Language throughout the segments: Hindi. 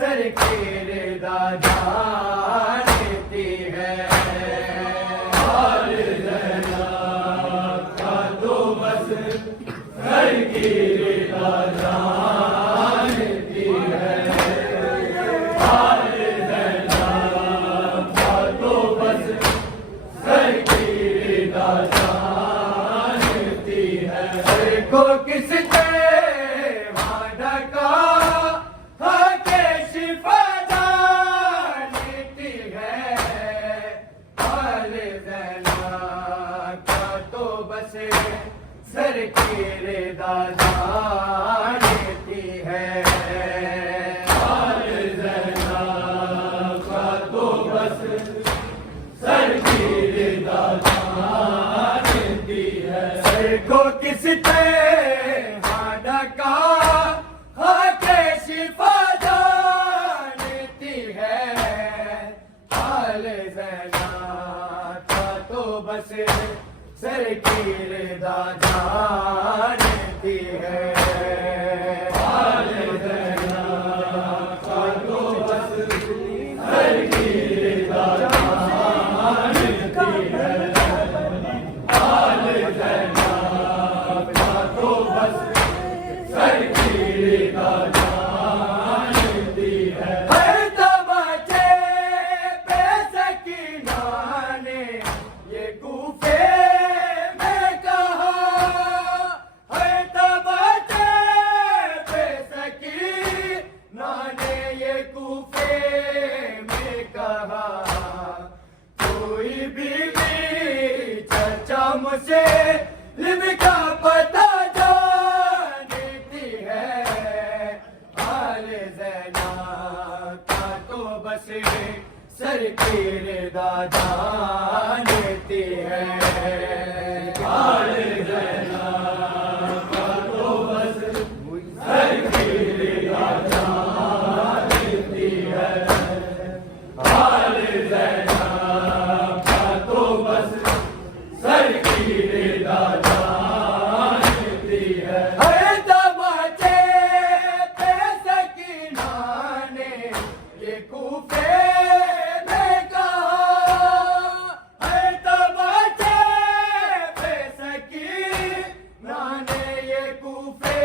सर के दादा देती है हाल जना का तो बस सर के दादा देती है हाल जना का तो बस सर के दादा देती है सर को किस सर की दादा देती है हाल जना का तो बस सर की दादा देती है सर को किस का खाके शिफा देती है हाल जना का तो बस सर की दादा देती है हाल जना का तो बस सर की दादा देती है हाल जना का तो बस सर की दादा देती है हर तमाचे पे सकीना ने ये कूफे मुझे लिम का पता जानती है हाल जना का तो बस सर की दादा देती है हाल जना का तो बस सर की दादा देती है हाल जना का तो बस सर की दादा देती है हर तमाचे पे सकीना ने ये कूफे में कहा हर तमाचे पे सकीना ने ये कूफे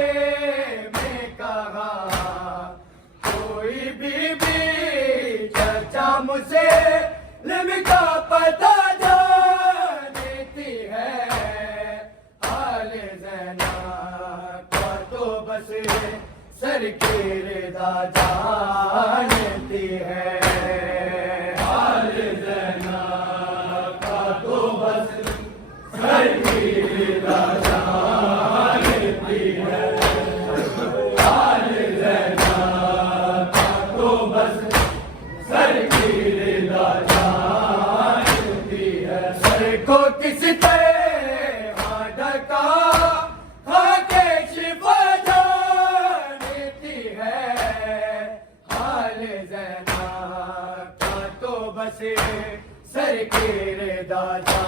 में कहा कोई बीबी चर्चा मुझे लिमका पता सर की दादा देती है हाल जना का तो बस सर की दादा देती है हाल जना का तो बस सर की दादा देती है सर को किस सर की दादा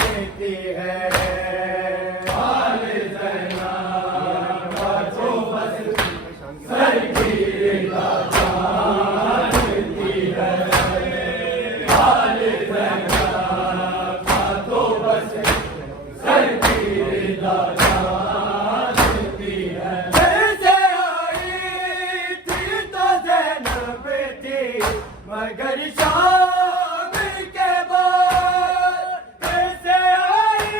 देती है हाल जना का तो बस सर की दादा देती है हाल जना का तो बस सर की दादा देती है से आई थी तो ज़ैनब थी मगर शाम के बाद कैसे आई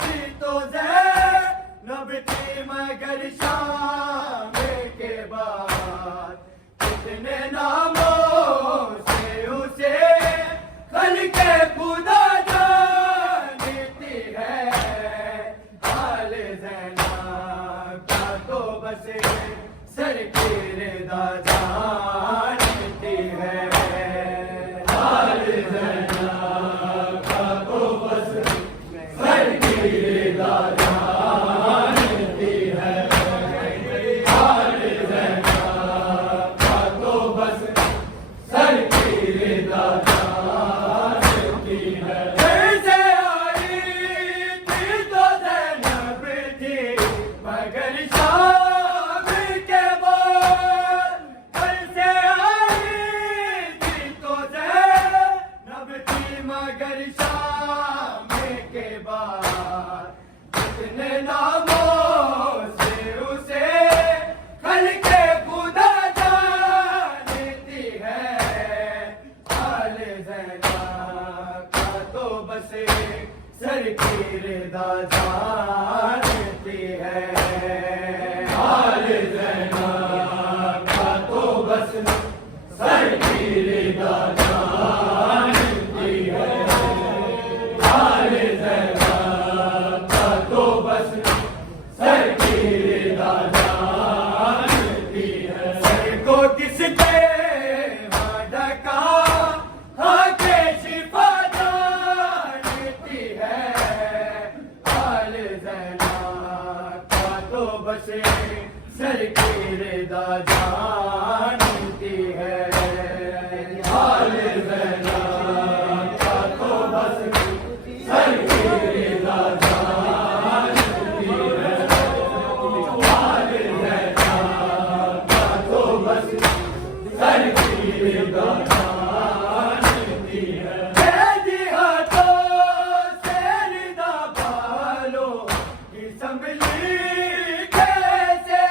थी तो ज़ैनब थी मगर शाम के बाद कितने नामों से उसे खल्क़े खुदा जानती है हाल जना का तो बस सर की दादा की रिदा जानती है। आले ज़ैनब का तो बस सर की रिदा जानती है। आले ज़ैनब का तो बस सर की रिदा जानती है। सर को किसके ढका आके शिफा जानती है। आले ज़ैनब का तो बस सर की रिदा जानती है। आले ज़ैनब का तो बस सर की रिदा जानती है। आले ज़ैनब का तो बस सर की रिदा जानती है। कैदी हाथों से रिदा बालों की संभली कैसे।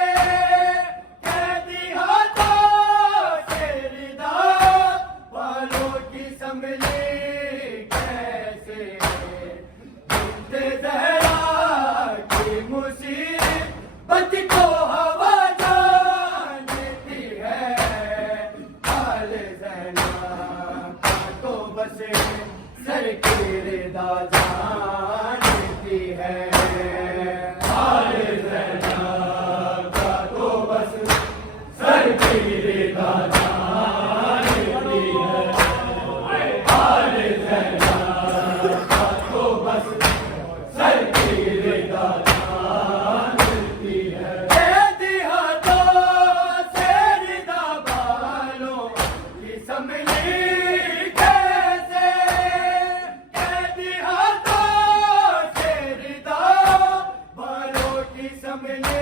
कैदी हाथों से रिदा बालों की संभली कैसे। बिन्त ज़हरा की मुसीबत को हवा जानती है। आले ज़ैनब का तो बस सर की रिदा जानती है। आले ज़ैनब का तो बस सर की रिदा जानती है। आले ज़ैनब का तो बस सर की रिदा जानती है। कैदी हाथों से रिदा बालों की संभली कैसे। कैदी हाथों से रिदा बालों की संभली